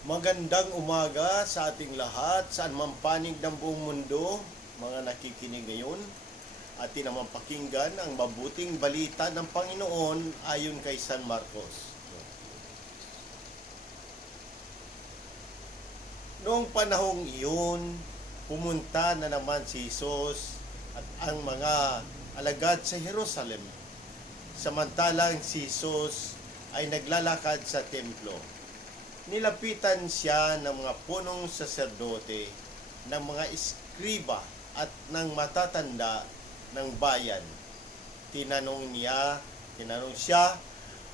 Magandang umaga sa ating lahat, saan man panig ng buong mundo, mga nakikinig ngayon. Atin naman pakinggan ang mabuting balita ng Panginoon ayon kay San Marcos. Noong panahong iyon, pumunta na naman si Jesus at ang mga alagad sa Jerusalem. Samantalang si Jesus ay naglalakad sa templo. Nilapitan siya ng mga punong saserdote, ng mga iskriba at ng matatanda ng bayan. Tinanong siya,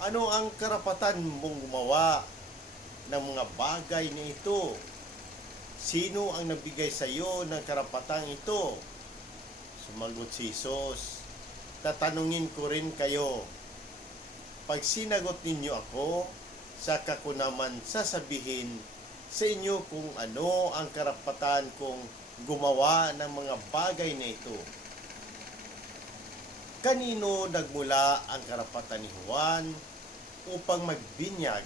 ano ang karapatan mong gumawa ng mga bagay na ito? Sino ang nagbigay sa iyo ng karapatang ito? Sumagot si Jesus, tatanungin ko rin kayo. Pag sinagot ninyo ako, saka ko naman sasabihin sa inyo kung ano ang karapatan kong gumawa ng mga bagay na ito. Kanino nagmula ang karapatan ni Juan upang magbinyag?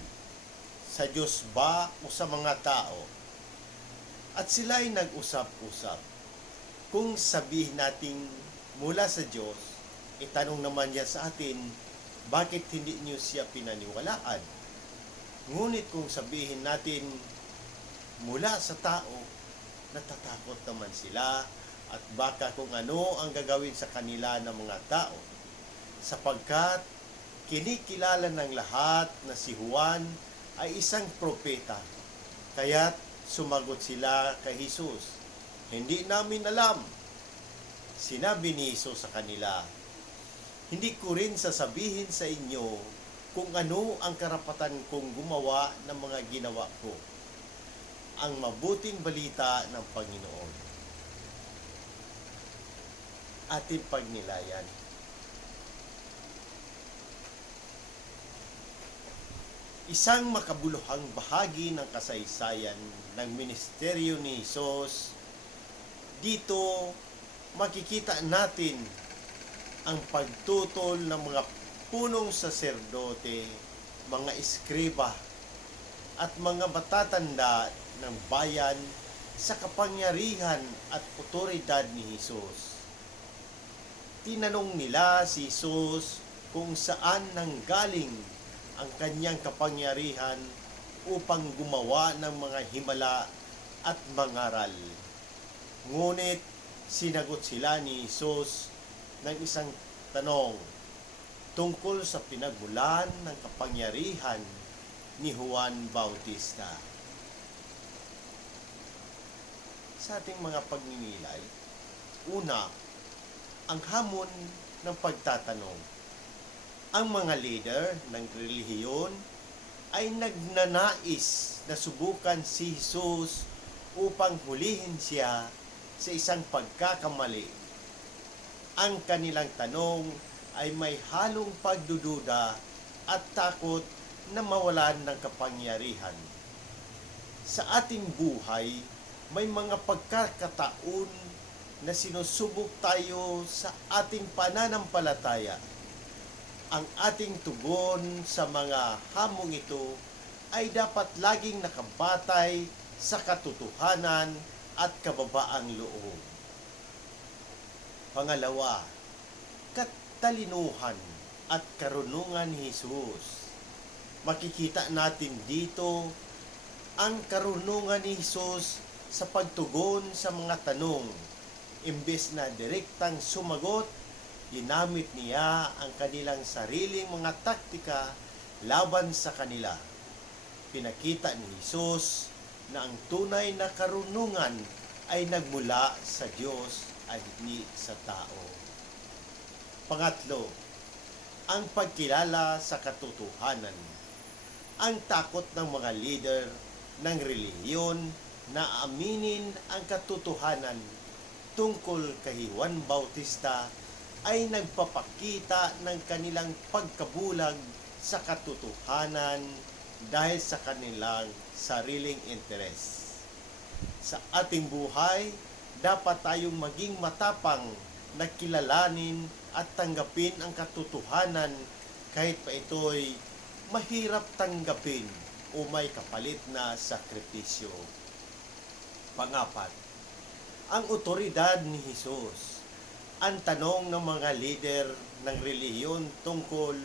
Sa Diyos ba o sa mga tao? At sila'y nag-usap-usap. Kung sabihin natin mula sa Diyos, itanong naman niya sa atin, bakit hindi niyo siya pinaniwalaan? Ngunit kung sabihin natin mula sa tao, natatakot naman sila at baka kung ano ang gagawin sa kanila ng mga tao. Sapagkat kinikilala ng lahat na si Juan ay isang propeta. Kaya't sumagot sila kay Jesus, hindi namin alam. Sinabi ni Jesus sa kanila, hindi ko rin sasabihin sa inyo kung ano ang karapatan kong gumawa ng mga ginawa ko. Ang mabuting balita ng Panginoon. Ating pagnilayan. Isang makabuluhang bahagi ng kasaysayan ng ministeryo ni Jesus. Dito makikita natin ang pagtutol ng mga punong saserdote, mga iskriba, at mga matatanda ng bayan sa kapangyarihan at otoridad ni Jesus. Tinanong nila si Jesus kung saan nanggaling ang kanyang kapangyarihan upang gumawa ng mga himala at mangaral. Ngunit sinagot sila ni Jesus ng isang tanong tungkol sa pinagmulan ng kapangyarihan ni Juan Bautista. Sa ating mga pagninilay, una, ang hamon ng pagtatanong. Ang mga leader ng relihiyon ay nagnanais na subukan si Jesus upang hulihin siya sa isang pagkakamali. Ang kanilang tanong ay may halong pagdududa at takot na mawalan ng kapangyarihan. Sa ating buhay, may mga pagkakataon na sinusubok tayo sa ating pananampalataya. Ang ating tugon sa mga hamong ito ay dapat laging nakabatay sa katotohanan at kababaang loob. Pangalawa, katalinuhan at karunungan ni Jesus. Makikita natin dito ang karunungan ni Jesus sa pagtugon sa mga tanong. Imbes na direktang sumagot, ginamit niya ang kanilang sariling mga taktika laban sa kanila. Pinakita ni Jesus na ang tunay na karunungan ay nagmula sa Diyos at hindi sa tao. Pangatlo, ang pagkilala sa katotohanan. Ang takot ng mga leader ng relihiyon na aminin ang katotohanan tungkol kay Juan Bautista ay nagpapakita ng kanilang pagkabulag sa katotohanan dahil sa kanilang sariling interes. Sa ating buhay, dapat tayong maging matapang na kilalanin at tanggapin ang katotohanan kahit pa ito'y mahirap tanggapin. o may kapalit na sakripisyo. Pangapat, ang otoridad ni Jesus. Ang tanong ng mga lider ng relihiyon tungkol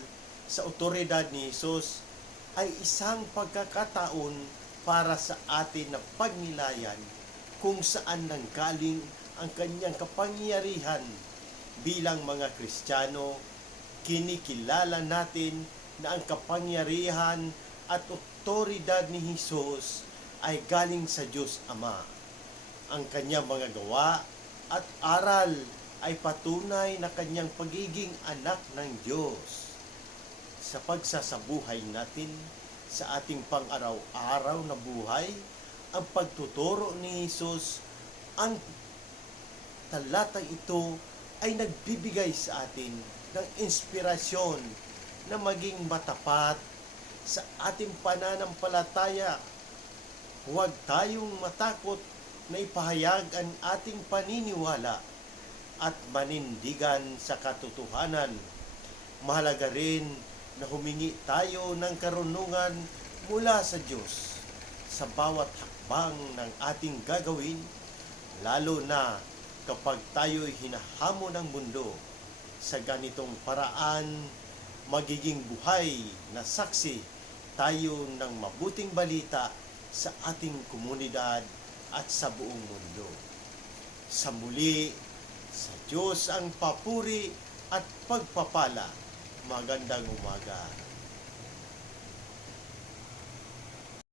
sa otoridad ni Jesus ay isang pagkakataon para sa atin na pagnilayan kung saan nanggaling ang kanyang kapangyarihan. Bilang mga Kristiyano, kinikilala natin na ang kapangyarihan at otoridad ni Jesus ay galing sa Diyos Ama. Ang kanyang mga gawa at aral ay patunay na kanyang pagiging anak ng Diyos. Sa pagsasabuhay natin, sa ating pang-araw-araw na buhay, ang pagtuturo ni Jesus, ang talatang ito ay nagbibigay sa atin ng inspirasyon na maging matapat sa ating pananampalataya. Huwag tayong matakot na ipahayag ang ating paniniwala at manindigan sa katotohanan. Mahalaga rin na humingi tayo ng karunungan mula sa Diyos sa bawat hakbang ng ating gagawin, lalo na kapag tayo'y hinahamon ng mundo. Sa ganitong paraan, magiging buhay na saksi tayo ng mabuting balita sa ating komunidad at sa buong mundo. Sa muli, sa Diyos ang papuri at pagpapala. Magandang umaga.